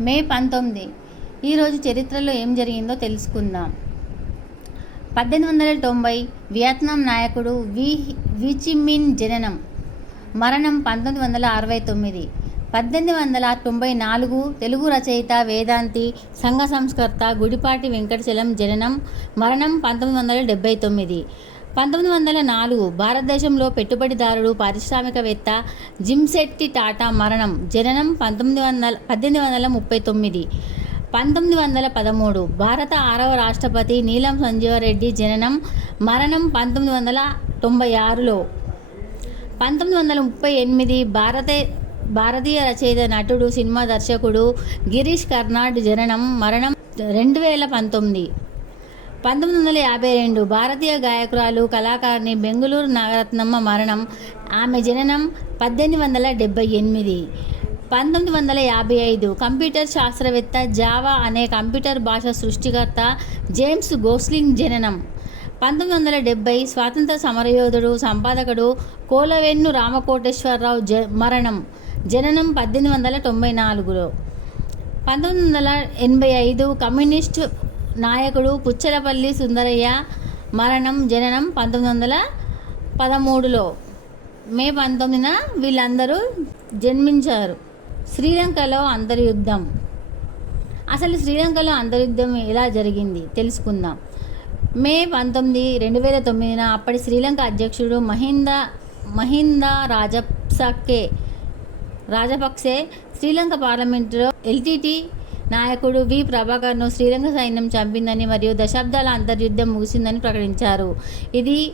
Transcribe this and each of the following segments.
మే పంతొమ్మిది. ఈరోజు చరిత్రలో ఏం జరిగిందో తెలుసుకుందాం. పద్దెనిమిది వందల తొంభై వియత్నాం నాయకుడు వి విచిమిన్ జననం మరణం పంతొమ్మిది వందల అరవై తొమ్మిది. పద్దెనిమిది వందల తొంభై నాలుగు తెలుగు రచయిత వేదాంతి సంఘ సంస్కర్త గుడిపాటి వెంకటచలం జననం మరణం పంతొమ్మిది వందల డెబ్బై తొమ్మిది. పంతొమ్మిది వందల నాలుగు భారతదేశంలో పెట్టుబడిదారుడు పారిశ్రామికవేత్త జిమ్సెట్టి టాటా మరణం జననం పంతొమ్మిది వందల పద్దెనిమిది వందల ముప్పై తొమ్మిది. పంతొమ్మిది వందల పదమూడు భారత ఆరవ రాష్ట్రపతి నీలం సంజీవరెడ్డి జననం మరణం పంతొమ్మిది వందల తొంభై ఆరులో. పంతొమ్మిది వందల ముప్పై ఎనిమిది భారత భారతీయ రచయిత నటుడు సినిమా దర్శకుడు గిరీష్ కర్నాడ్ జననం మరణం రెండు వేల పంతొమ్మిది. పంతొమ్మిది వందల యాభై రెండు భారతీయ గాయకురాలు కళాకారిణి బెంగుళూరు నాగరత్నమ్మ మరణం ఆమె జననం పద్దెనిమిది వందల డెబ్బై ఎనిమిది. పంతొమ్మిది వందల యాభై ఐదు కంప్యూటర్ శాస్త్రవేత్త జావా అనే కంప్యూటర్ భాష సృష్టికర్త జేమ్స్ గోస్లింగ్ జననం. పంతొమ్మిది వందల డెబ్బై స్వాతంత్ర సమరయోధుడు సంపాదకుడు కోలవెన్ను రామకోటేశ్వరరావు జ మరణం జననం పద్దెనిమిది వందల తొంభై నాలుగులో. పంతొమ్మిది వందల ఎనభై ఐదు కమ్యూనిస్టు నాయకుడు పుచ్చలపల్లి సుందరయ్య మరణం జననం పంతొమ్మిది వందల పదమూడులో. మే పంతొమ్మిదిన వీళ్ళందరూ జన్మించారు. శ్రీలంకలో అంతర్యుద్ధం. అసలు శ్రీలంకలో అంతర్యుద్ధం ఎలా జరిగింది తెలుసుకుందాం. మే పంతొమ్మిది రెండు వేల తొమ్మిదిన అప్పటి శ్రీలంక అధ్యక్షుడు మహింద మహింద రాజపక్సే రాజపక్సే శ్రీలంక పార్లమెంటులో ఎల్టీటీ నాయకుడు వి. ప్రభాకర్ను శ్రీలంక సైన్యం చంపిందని మరియు దశాబ్దాల అంతర్యుద్ధం ముగిసిందని ప్రకటించారు. ఇది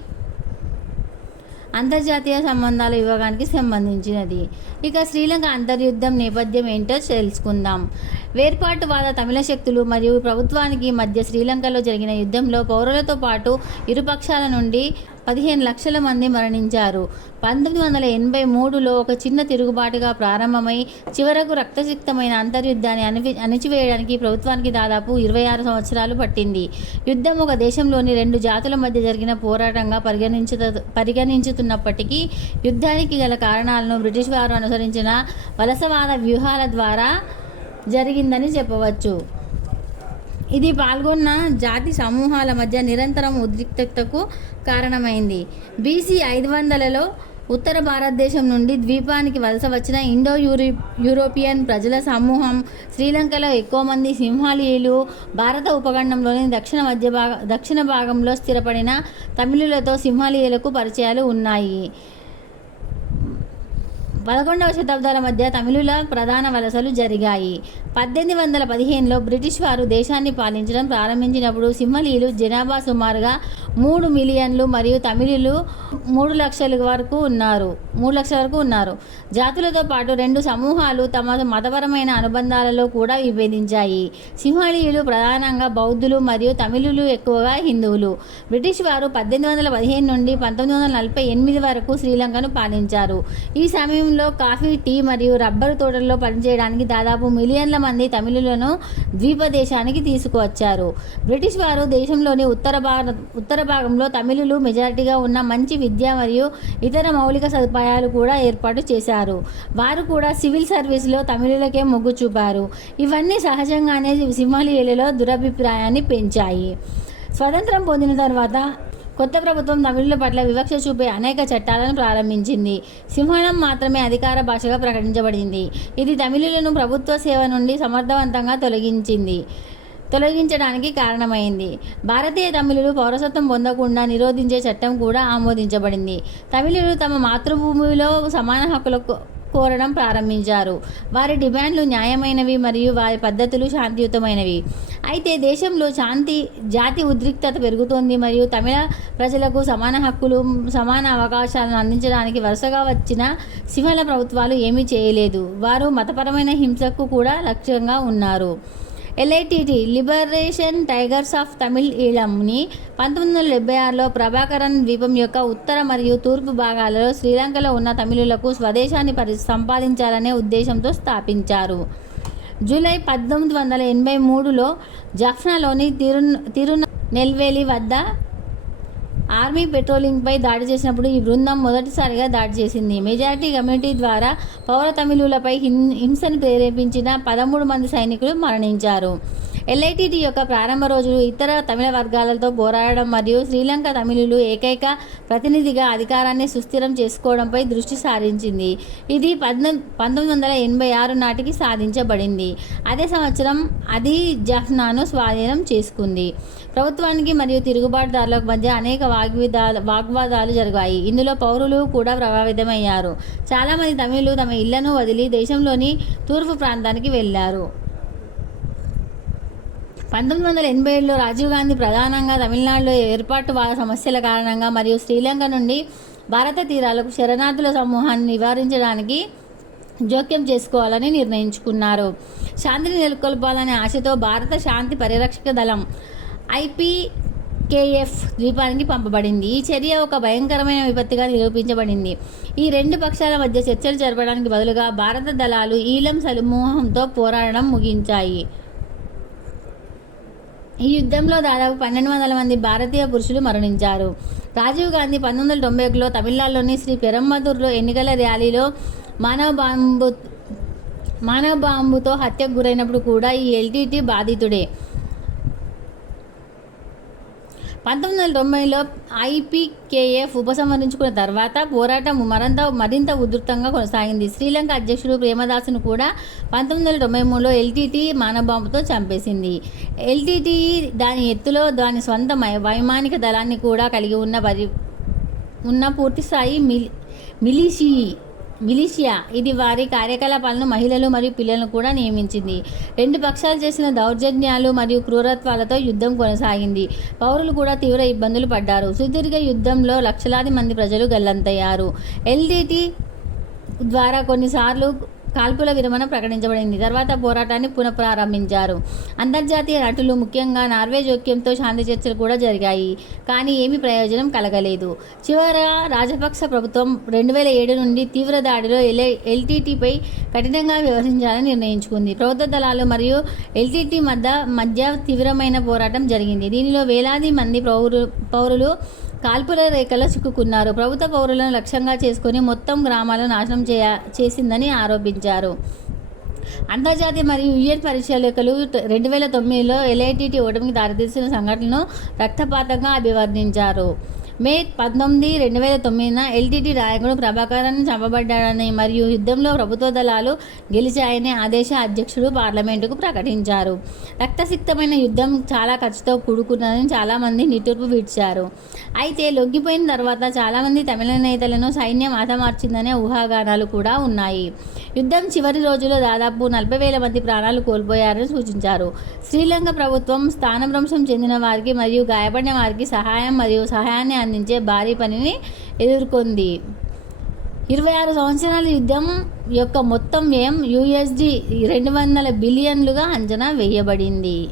అంతర్జాతీయ సంబంధాల విభాగానికి సంబంధించినది. ఇక శ్రీలంక అంతర్యుద్ధం నేపథ్యం ఏంటో తెలుసుకుందాం. వేర్పాటువాద తమిళ శక్తులు మరియు ప్రభుత్వానికి మధ్య శ్రీలంకలో జరిగిన యుద్ధంలో పౌరులతో పాటు ఇరుపక్షాల నుండి పదిహేను లక్షల మంది మరణించారు. పంతొమ్మిది వందల ఎనభై మూడులో ఒక చిన్న తిరుగుబాటుగా ప్రారంభమై చివరకు రక్తసిక్తమైన అంతర్యుద్ధాన్ని అణి అణిచివేయడానికి ప్రభుత్వానికి దాదాపు ఇరవై ఆరు సంవత్సరాలు పట్టింది. యుద్ధం ఒక దేశంలోని రెండు జాతుల మధ్య జరిగిన పోరాటంగా పరిగణించ పరిగణించుతున్నప్పటికీ యుద్ధానికి గల కారణాలను బ్రిటిష్ వారు అనుసరించిన వలసవాద వ్యూహాల ద్వారా జరిగిందని చెప్పవచ్చు. ఇది పాల్గొన్న జాతి సమూహాల మధ్య నిరంతరం ఉద్రిక్తతకు కారణమైంది. బీసీ ఐదు వందలలో ఉత్తర భారతదేశం నుండి ద్వీపానికి వలస వచ్చిన ఇండో యూరి యూరోపియన్ ప్రజల సమూహం శ్రీలంకలో ఎక్కువ మంది సింహాలీయులు భారత ఉపఖండంలోని దక్షిణ మధ్య భాగ దక్షిణ భాగంలో స్థిరపడిన తమిళులతో సింహాలీయులకు పరిచయాలు ఉన్నాయి. పదకొండవ శతాబ్దాల మధ్య తమిళుల ప్రధాన వలసలు జరిగాయి. పద్దెనిమిది వందల పదిహేనులో బ్రిటిష్ వారు దేశాన్ని పాలించడం ప్రారంభించినప్పుడు సింహలీలు జనాభా సుమారుగా మూడు మిలియన్లు మరియు తమిళులు మూడు లక్షల వరకు ఉన్నారు మూడు లక్షల వరకు ఉన్నారు. జాతులతో పాటు రెండు సమూహాలు తమ మతపరమైన అనుబంధాలలో కూడా విభేదించాయి. సింహళీయులు ప్రధానంగా బౌద్ధులు మరియు తమిళులు ఎక్కువగా హిందువులు. బ్రిటిష్ వారు పద్దెనిమిది వందల పదిహేను నుండి పంతొమ్మిది వందల నలభై ఎనిమిది వరకు శ్రీలంకను పాలించారు. ఈ సమయంలో కాఫీ టీ మరియు రబ్బరు తోటల్లో పనిచేయడానికి దాదాపు మిలియన్ల మంది తమిళులను ద్వీపదేశానికి తీసుకువచ్చారు. బ్రిటిష్ వారు దేశంలోని ఉత్తర భారత ఉత్తర భాగంలో తమిళులు మెజారిటీగా ఉన్న మంచి విద్య మరియు ఇతర మౌలిక సదుపాయాలు కూడా ఏర్పాటు చేశారు. వారు కూడా సివిల్ సర్వీస్లో తమిళులకే మొగ్గు చూపారు. ఇవన్నీ సహజంగానే సింహలీలలో దురభిప్రాయాన్ని పెంచాయి. స్వతంత్రం పొందిన తర్వాత కొత్త ప్రభుత్వం తమిళుల పట్ల వివక్ష చూపే అనేక చట్టాలను ప్రారంభించింది. సింహళం మాత్రమే అధికార భాషగా ప్రకటించబడింది. ఇది తమిళులను ప్రభుత్వ సేవ నుండి సమర్థవంతంగా తొలగించింది. తొలగించడానికి కారణమైంది. భారతీయ తమిళులు పౌరసత్వం పొందకుండా నిరోధించే చట్టం కూడా ఆమోదించబడింది. తమిళులు తమ మాతృభూమిలో సమాన హక్కులకు కోరడం ప్రారంభించారు. వారి డిమాండ్లు న్యాయమైనవి మరియు వారి పద్ధతులు శాంతియుతమైనవి. అయితే దేశంలో శాంతి జాతి ఉద్రిక్తత పెరుగుతోంది మరియు తమిళ ప్రజలకు సమాన హక్కులు సమాన అవకాశాలను అందించడానికి వరుసగా వచ్చిన సింహల ప్రభుత్వాలు ఏమీ చేయలేదు. వారు మతపరమైన హింసకు కూడా లక్ష్యంగా ఉన్నారు. LTTE liberation tigers of Tamil ఈళంని పంతొమ్మిది వందల డెబ్బై ఆరులో ప్రభాకరన్ ద్వీపం యొక్క ఉత్తర మరియు తూర్పు భాగాలలో శ్రీలంకలో ఉన్న తమిళులకు స్వదేశాన్ని పరి సంపాదించాలనే ఉద్దేశంతో స్థాపించారు. జూలై పద్దెనిమిది వందల ఎనభై మూడులో జఫ్నాలోని తిరు తిరునెల్వేలి వద్ద ఆర్మీ పెట్రోలింగ్పై దాడి చేసినప్పుడు ఈ బృందం మొదటిసారిగా దాడి చేసింది. మెజారిటీ కమ్యూనిటీ ద్వారా పౌర తమిళులపై హిం- హింసను ప్రేరేపించిన పదమూడు మంది సైనికులు మరణించారు. ఎల్ఐటిటి యొక్క ప్రారంభ రోజులు ఇతర తమిళ వర్గాలతో పోరాడడం మరియు శ్రీలంక తమిళులు ఏకైక ప్రతినిధిగా అధికారాన్ని సుస్థిరం చేసుకోవడంపై దృష్టి సారించింది. ఇది పద్న పంతొమ్మిది వందల ఎనభై ఆరు నాటికి సాధించబడింది. అదే సంవత్సరం అది జఫ్నాను స్వాధీనం చేసుకుంది. ప్రభుత్వానికి మరియు తిరుగుబాటుదారులకు మధ్య అనేక వాగ్విదాలు వాగ్వాదాలు జరిగాయి. ఇందులో పౌరులు కూడా ప్రభావితమయ్యారు. చాలామంది తమిళులు తమ ఇళ్ళను వదిలి దేశంలోని తూర్పు ప్రాంతానికి వెళ్ళారు. పంతొమ్మిది వందల ఎనభై ఏడులో రాజీవ్ గాంధీ ప్రధానంగా తమిళనాడులో ఏర్పాటువాద సమస్యల కారణంగా మరియు శ్రీలంక నుండి భారత తీరాలకు శరణార్థుల సమూహాన్ని నివారించడానికి జోక్యం చేసుకోవాలని నిర్ణయించుకున్నారు. శాంతిని నెలకొల్పాలనే ఆశతో భారత శాంతి పరిరక్షక దళం ఐపీకేఎఫ్ ద్వీపానికి పంపబడింది. ఈ చర్య ఒక భయంకరమైన విపత్తిగా నిరూపించబడింది. ఈ రెండు పక్షాల మధ్య చర్చలు జరపడానికి బదులుగా భారత దళాలు ఈలం సమూహంతో పోరాడడం ముగించాయి. ఈ యుద్ధంలో దాదాపు పన్నెండు వందల మంది భారతీయ పురుషులు మరణించారు. రాజీవ్ గాంధీ పంతొమ్మిది వందల తొంభై ఒకటిలో తమిళనాడులోని శ్రీ పెరంబదూర్లో ఎన్నికల ర్యాలీలో మానవ బాంబు మానవ బాంబుతో హత్యకు గురైనప్పుడు కూడా ఈ ఎల్టీటీ బాధితుడే. పంతొమ్మిది వందల తొంభైలో ఐపీకేఎఫ్ ఉపసంహరించుకున్న తర్వాత పోరాటం మరింత మరింత ఉధృతంగా కొనసాగింది. శ్రీలంక అధ్యక్షుడు ప్రేమదాసును కూడా పంతొమ్మిది వందల తొంభై మూడులో ఎల్టీటీ మానబాంబుతో చంపేసింది. ఎల్టీటీ దాని ఎత్తులో దాని సొంత మై- వైమానిక దళాన్ని కూడా కలిగి ఉన్న పరి ఉన్న పూర్తిస్థాయి మిలి మిలిషి మిలిషియా ఇది వారి కార్యకలాపాలను మహిళలు మరియు పిల్లలను కూడా నియమించింది. రెండు పక్షాలు చేసిన దౌర్జన్యాలు మరియు క్రూరత్వాలతో యుద్ధం కొనసాగింది. పౌరులు కూడా తీవ్ర ఇబ్బందులు పడ్డారు. సుదీర్ఘ యుద్ధంలో లక్షలాది మంది ప్రజలు గల్లంతయ్యారు. ఎల్డిటి ద్వారా కొన్నిసార్లు కాల్పుల విరమణ ప్రకటించబడింది. తర్వాత పోరాటాన్ని పునఃప్రారంభించారు. అంతర్జాతీయ నటులు ముఖ్యంగా నార్వే జోక్యంతో శాంతి చర్చలు కూడా జరిగాయి. కానీ ఏమీ ప్రయోజనం కలగలేదు. చివర రాజపక్ష ప్రభుత్వం రెండు వేల ఏడు నుండి తీవ్ర దాడిలో ఎల్ ఎల్టీటీపై కఠినంగా వ్యవహరించాలని నిర్ణయించుకుంది. ప్రభుత్వ దళాలు మరియు ఎల్టీటీ మధ్య మధ్య తీవ్రమైన పోరాటం జరిగింది. దీనిలో వేలాది మంది పౌరు పౌరులు కాల్పుల రేఖలో చిక్కుకున్నారు. ప్రభుత్వ పౌరులను లక్ష్యంగా చేసుకుని మొత్తం గ్రామాలను నాశనం చేయ చేసిందని ఆరోపించారు. అంతర్జాతీయ మరియు యుఎన్ పరిశీలకులు రెండు వేల తొమ్మిదిలో ఎల్ఐటిటి ఓటమికి దారితీసిన సంఘటనను రక్తపాతంగా అభివర్ణించారు. మే పంతొమ్మిది రెండు వేల తొమ్మిదిన ఎల్టీటీ నాయకుడు ప్రభాకరన్ చంపబడ్డాడని మరియు యుద్ధంలో ప్రభుత్వ దళాలు గెలిచాయని ఆదేశ అధ్యక్షుడు పార్లమెంటుకు ప్రకటించారు. రక్తసిక్తమైన యుద్ధం చాలా ఖర్చుతో కూడుకున్నదని చాలామంది నిట్టూర్పు విడిచారు. అయితే లొంగిపోయిన తర్వాత చాలామంది తమిళ నేతలను సైన్యం హతమార్చిందనే ఊహాగానాలు కూడా ఉన్నాయి. యుద్ధం చివరి రోజుల్లో దాదాపు నలభై వేల మంది ప్రాణాలు కోల్పోయారని సూచించారు. శ్రీలంక ప్రభుత్వం స్థానభ్రంశం చెందిన వారికి మరియు గాయపడిన వారికి సహాయం మరియు సహాయాన్ని అందించే భారీ పనిని ఎదుర్కొంది. ఇరవై ఆరు సంవత్సరాల యుద్ధం యొక్క మొత్తం వ్యయం యుఎస్డి రెండు వందల బిలియన్లుగా అంచనా వేయబడింది.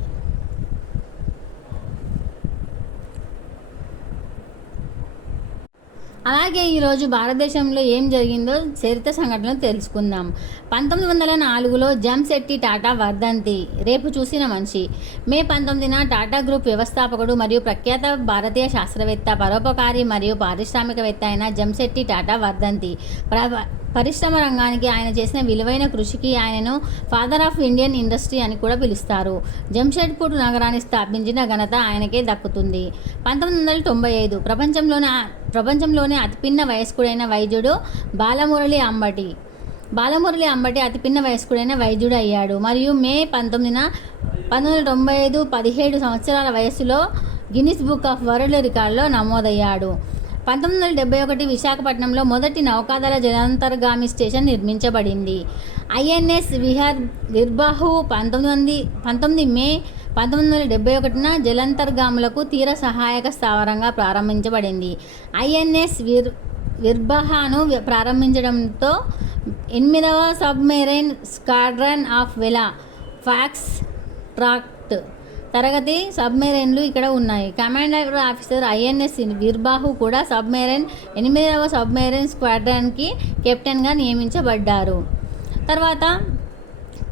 అలాగే ఈరోజు భారతదేశంలో ఏం జరిగిందో చరిత్ర సంఘటనలు తెలుసుకుందాం. పంతొమ్మిది వందల నాలుగులో జంశెట్టి టాటా వర్ధంతి రేపు చూసిన మనిషి. మే పంతొమ్మిదిన టాటా గ్రూప్ వ్యవస్థాపకుడు మరియు ప్రఖ్యాత భారతీయ శాస్త్రవేత్త పరోపకారి మరియు పారిశ్రామికవేత్త అయిన జంశెట్టి టాటా వర్ధంతి ప్ర- పరిశ్రమ రంగానికి ఆయన చేసిన విలువైన కృషికి ఆయనను ఫాదర్ ఆఫ్ ఇండియన్ ఇండస్ట్రీ అని కూడా పిలుస్తారు. జంషెడ్పూర్ నగరాన్ని స్థాపించిన ఘనత ఆయనకే దక్కుతుంది. పంతొమ్మిది వందల తొంభై ఐదు ప్రపంచంలోనే ప్రపంచంలోనే అతిపిన్న వయస్కుడైన వైద్యుడు బాలమురళి అంబటి. బాలమురళి అంబటి అతిపిన్న వయస్కుడైన వైద్యుడు అయ్యాడు. మరియు మే పంతొమ్మిదిన పంతొమ్మిది వందల తొంభై ఐదు పదిహేడు సంవత్సరాల వయస్సులో గిన్నిస్ బుక్ ఆఫ్ వరల్డ్ రికార్డులో నమోదయ్యాడు. పంతొమ్మిది వందల డెబ్బై ఒకటి విశాఖపట్నంలో మొదటి నౌకాదళ జలాంతర్గామి స్టేషన్ నిర్మించబడింది. ఐఎన్ఎస్ విహార్ విర్బాహు పంతొమ్మిది వంది పంతొమ్మిది మే పంతొమ్మిది వందల డెబ్బై ఒకటిన జలాంతర్గాములకు తీర సహాయక స్థావరంగా ప్రారంభించబడింది. ఐఎన్ఎస్ విర్ విర్బహాను ప్రారంభించడంతో ఎనిమిదవ సబ్మెరైన్ స్క్వాడ్రన్ ఆఫ్ వెలా ఫ్యాక్స్ ట్రాక్ట్ తరగతి సబ్మెరైన్లు ఇక్కడ ఉన్నాయి. కమాండర్ ఆఫీసర్ ఐఎన్ఎస్ వీర్బాహు కూడా సబ్మెరైన్ ఎనిమిదవ సబ్మెరైన్ స్క్వాడ్రాన్కి కెప్టెన్గా నియమించబడ్డారు. తర్వాత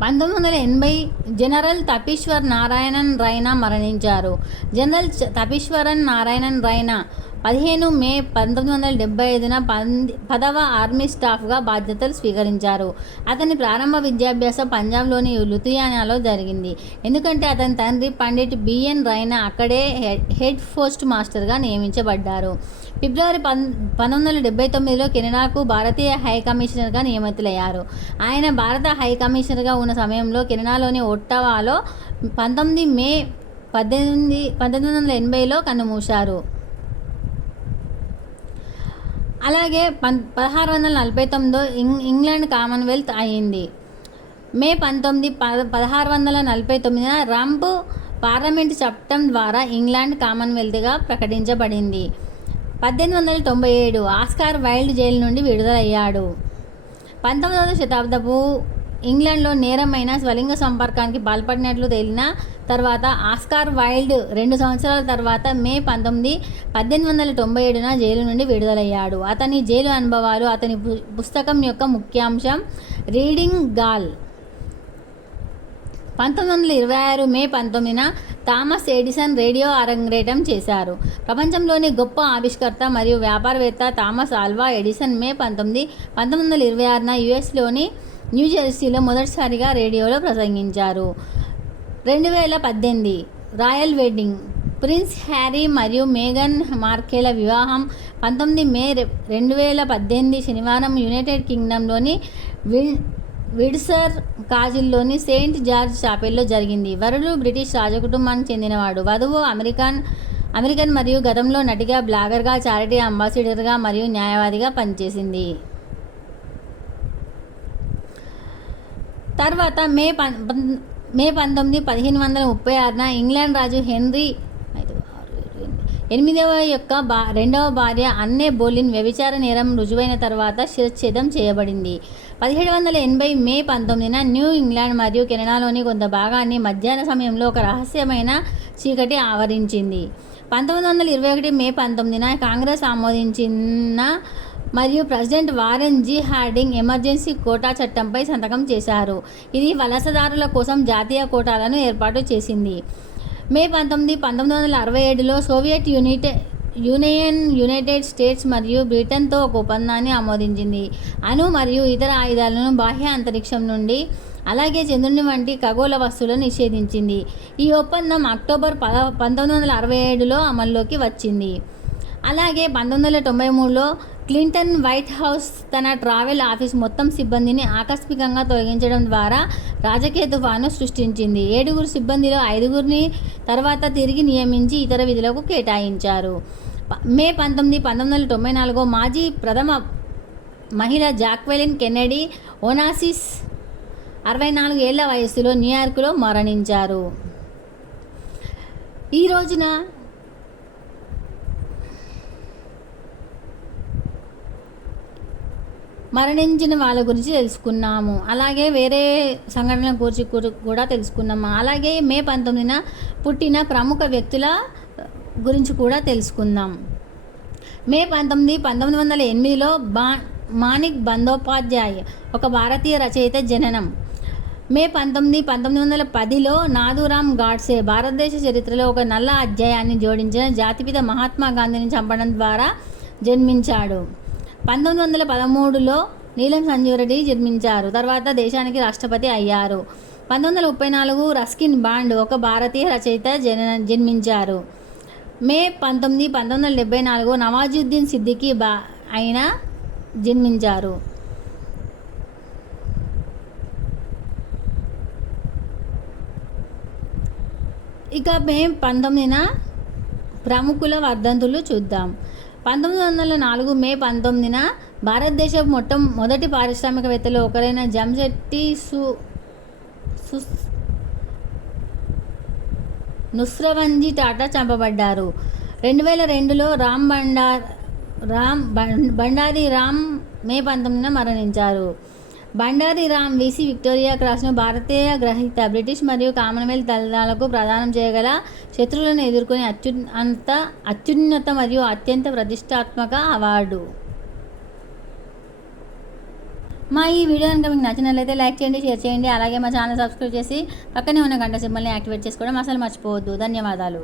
పంతొమ్మిది వందల ఎనభై జనరల్ తపీశ్వర్ నారాయణన్ రైనా మరణించారు. జనరల్ తపీశ్వరన్ నారాయణన్ రైనా పదిహేను మే పంతొమ్మిది వందల డెబ్బై ఐదున పంది పదవ ఆర్మీ స్టాఫ్గా బాధ్యతలు స్వీకరించారు. అతని ప్రారంభ విద్యాభ్యాసం పంజాబ్లోని లుధియానాలో జరిగింది. ఎందుకంటే అతని తండ్రి పండిట్ బిఎన్ రైనా అక్కడే హెడ్ పోస్ట్ మాస్టర్గా నియమించబడ్డారు. ఫిబ్రవరి పం పంతొమ్మిది వందల డెబ్బై తొమ్మిదిలో కెనడాకు భారతీయ హై కమిషనర్గా నియమితులయ్యారు. ఆయన భారత హై కమిషనర్గా ఉన్న సమయంలో కెనడాలోని ఒట్టవాలో పంతొమ్మిది మే పద్దెనిమిది పంతొమ్మిది వందల ఎనభైలో కన్నుమూశారు. అలాగే పం పదహారు వందల నలభై తొమ్మిదిలో ఇంగ్ ఇంగ్లాండ్ కామన్వెల్త్ అయింది మే పంతొమ్మిది పద పదహారు వందల నలభై తొమ్మిదిన రంప్ పార్లమెంట్ చట్టం ద్వారా ఇంగ్లాండ్ కామన్వెల్త్గా ప్రకటించబడింది. పద్దెనిమిది వందల తొంభై ఏడు ఆస్కార్ వైల్డ్ జైలు నుండి విడుదలయ్యాడు. పంతొమ్మిదవ శతాబ్దపు ఇంగ్లాండ్లో నేరమైన స్వలింగ సంపర్కానికి పాల్పడినట్లు తేలిన తర్వాత ఆస్కార్ వైల్డ్ రెండు సంవత్సరాల తర్వాత మే పంతొమ్మిది పద్దెనిమిది వందల తొంభై ఏడున జైలు నుండి విడుదలయ్యాడు. అతని జైలు అనుభవాలు అతని పు- పుస్తకం యొక్క ముఖ్యాంశం రీడింగ్ గాల్. పంతొమ్మిది వందల ఇరవై ఆరు మే పంతొమ్మిదిన థామస్ ఎడిసన్ రేడియో అరంగేటం చేశారు. ప్రపంచంలోని గొప్ప ఆవిష్కర్త మరియు వ్యాపారవేత్త థామస్ ఆల్వా ఎడిసన్ మే పంతొమ్మిది పంతొమ్మిది వందల ఇరవై ఆరున యుఎస్లోని న్యూజెర్సీలో మొదటిసారిగా రేడియోలో ప్రసంగించారు. రెండు వేల పద్దెనిమిది రాయల్ వెడ్డింగ్. ప్రిన్స్ హ్యారీ మరియు మేఘన్ మార్కెల వివాహం పంతొమ్మిది మే రెండు వేల పద్దెనిమిది శనివారం యునైటెడ్ కింగ్డమ్లోని విల్ విడ్సర్ కాజిల్లోని సెయింట్ జార్జ్ చాపెల్లో జరిగింది. వరుడు బ్రిటిష్ రాజకుటుంబానికి చెందినవాడు. వధువు అమెరికన్ అమెరికన్ మరియు గతంలో నటిగా బ్లాగర్గా చారిటీ అంబాసిడర్గా మరియు న్యాయవాదిగా పనిచేసింది. తర్వాత మే పం పం- మే పంతొమ్మిది పదిహేను వందల ముప్పై ఆరున ఇంగ్లాండ్ రాజు హెన్రీ ఎనిమిదవ యొక్క బా రెండవ భార్య అన్నే బోలిన్ వ్యభిచార నేరం రుజువైన తర్వాత శిరచ్ఛేదం చేయబడింది. పదిహేడు వందల ఎనభై మే పంతొమ్మిదిన న్యూ ఇంగ్లాండ్ మరియు కెనడాలోని కొంత భాగాన్ని మధ్యాహ్న సమయంలో ఒక రహస్యమైన చీకటి ఆవరించింది. పంతొమ్మిది వందల ఇరవై ఒకటి మే పంతొమ్మిదిన కాంగ్రెస్ ఆమోదించిన మరియు president Warren G Harding emergency quota చట్టంపై సంతకం చేశారు. ఇది వలసదారుల కోసం జాతీయ కోటాలను ఏర్పాటు చేసింది. మే పంతొమ్మిది పంతొమ్మిది వందల అరవై ఏడులో Soviet unit union United States మరియు బ్రిటన్తో ఒక ఒప్పందాన్ని ఆమోదించింది. అణు మరియు ఇతర ఆయుధాలను బాహ్య అంతరిక్షం నుండి అలాగే చంద్రుని వంటి ఖగోళ వస్తువులను నిషేధించింది. ఈ ఒప్పందం అక్టోబర్ పద పంతొమ్మిది వందల అరవై ఏడులో అమల్లోకి వచ్చింది. అలాగే పంతొమ్మిది వందల తొంభై మూడులో క్లింటన్ వైట్ హౌస్ తన ట్రావెల్ ఆఫీస్ మొత్తం సిబ్బందిని ఆకస్మికంగా తొలగించడం ద్వారా రాజకీయ తుఫాను సృష్టించింది. ఏడుగురు సిబ్బందిలో ఐదుగురిని తర్వాత తిరిగి నియమించి ఇతర విధులకు కేటాయించారు. మే పంతొమ్మిది పంతొమ్మిది వందల తొంభై నాలుగు మాజీ ప్రథమ మహిళ జాక్వెలిన్ కెన్నెడీ ఓనాసిస్ అరవై నాలుగు ఏళ్ళ వయస్సులో న్యూయార్క్లో మరణించారు. ఈ రోజున మరణించిన వాళ్ళ గురించి తెలుసుకున్నాము. అలాగే వేరే సంఘటనల గురించి కూడా- తెలుసుకున్నాము. అలాగే మే పంతొమ్మిదిన పుట్టిన ప్రముఖ వ్యక్తుల గురించి కూడా తెలుసుకుందాం. మే పంతొమ్మిది పంతొమ్మిది వందల ఎనిమిదిలో బా మాణిక్ బందోపాధ్యాయ్ ఒక భారతీయ రచయిత జననం. మే పంతొమ్మిది పంతొమ్మిది వందల పదిలో నాథూరామ్ గాడ్సే భారతదేశ చరిత్రలో ఒక నల్ల అధ్యాయాన్ని జోడించిన జాతిపిత మహాత్మా గాంధీని చంపడం ద్వారా జన్మించాడు. పంతొమ్మిది వందల పదమూడులో నీలం సంజీవరెడ్డి జన్మించారు. తర్వాత దేశానికి రాష్ట్రపతి అయ్యారు. పంతొమ్మిది వందల ముప్పై నాలుగు రస్కిన్ బాండ్ ఒక భారతీయ రచయిత జన జన్మించారు. మే పంతొమ్మిది పంతొమ్మిది వందల డెబ్బై నాలుగు నవాజుద్దీన్ సిద్దికి బా ఆయన జన్మించారు. ఇక మే పంతొమ్మిదిన ప్రముఖుల వర్ధంతులు చూద్దాం. పంతొమ్మిది వందల నాలుగు మే పంతొమ్మిదిన భారతదేశ మొట్ట మొదటి పారిశ్రామికవేత్తలు ఒకరైన జంశెట్టి సు సుస్ నుస్రవంజీ టాటా చంపబడ్డారు. రెండు వేల రెండులో రామ్ బండార్ రామ్ బండారి రామ్ మే పంతొమ్మిదిన మరణించారు. బండారి రామ్ వీసీ విక్టోరియా క్రాస్ను భారతీయ గ్రహీత బ్రిటిష్ మరియు కామన్వెల్త్ దళాలకు ప్రదానం చేయగల శత్రువులను ఎదుర్కొని అత్యున్నత అత్యున్నత మరియు అత్యంత ప్రతిష్టాత్మక అవార్డు. మా ఈ వీడియో కనుక మీకు నచ్చినట్లయితే లైక్ చేయండి షేర్ చేయండి అలాగే మా ఛానల్ సబ్స్క్రైబ్ చేసి పక్కనే ఉన్న గంట సింబల్ని యాక్టివేట్ చేసుకోవడం అసలు మర్చిపోవద్దు. ధన్యవాదాలు.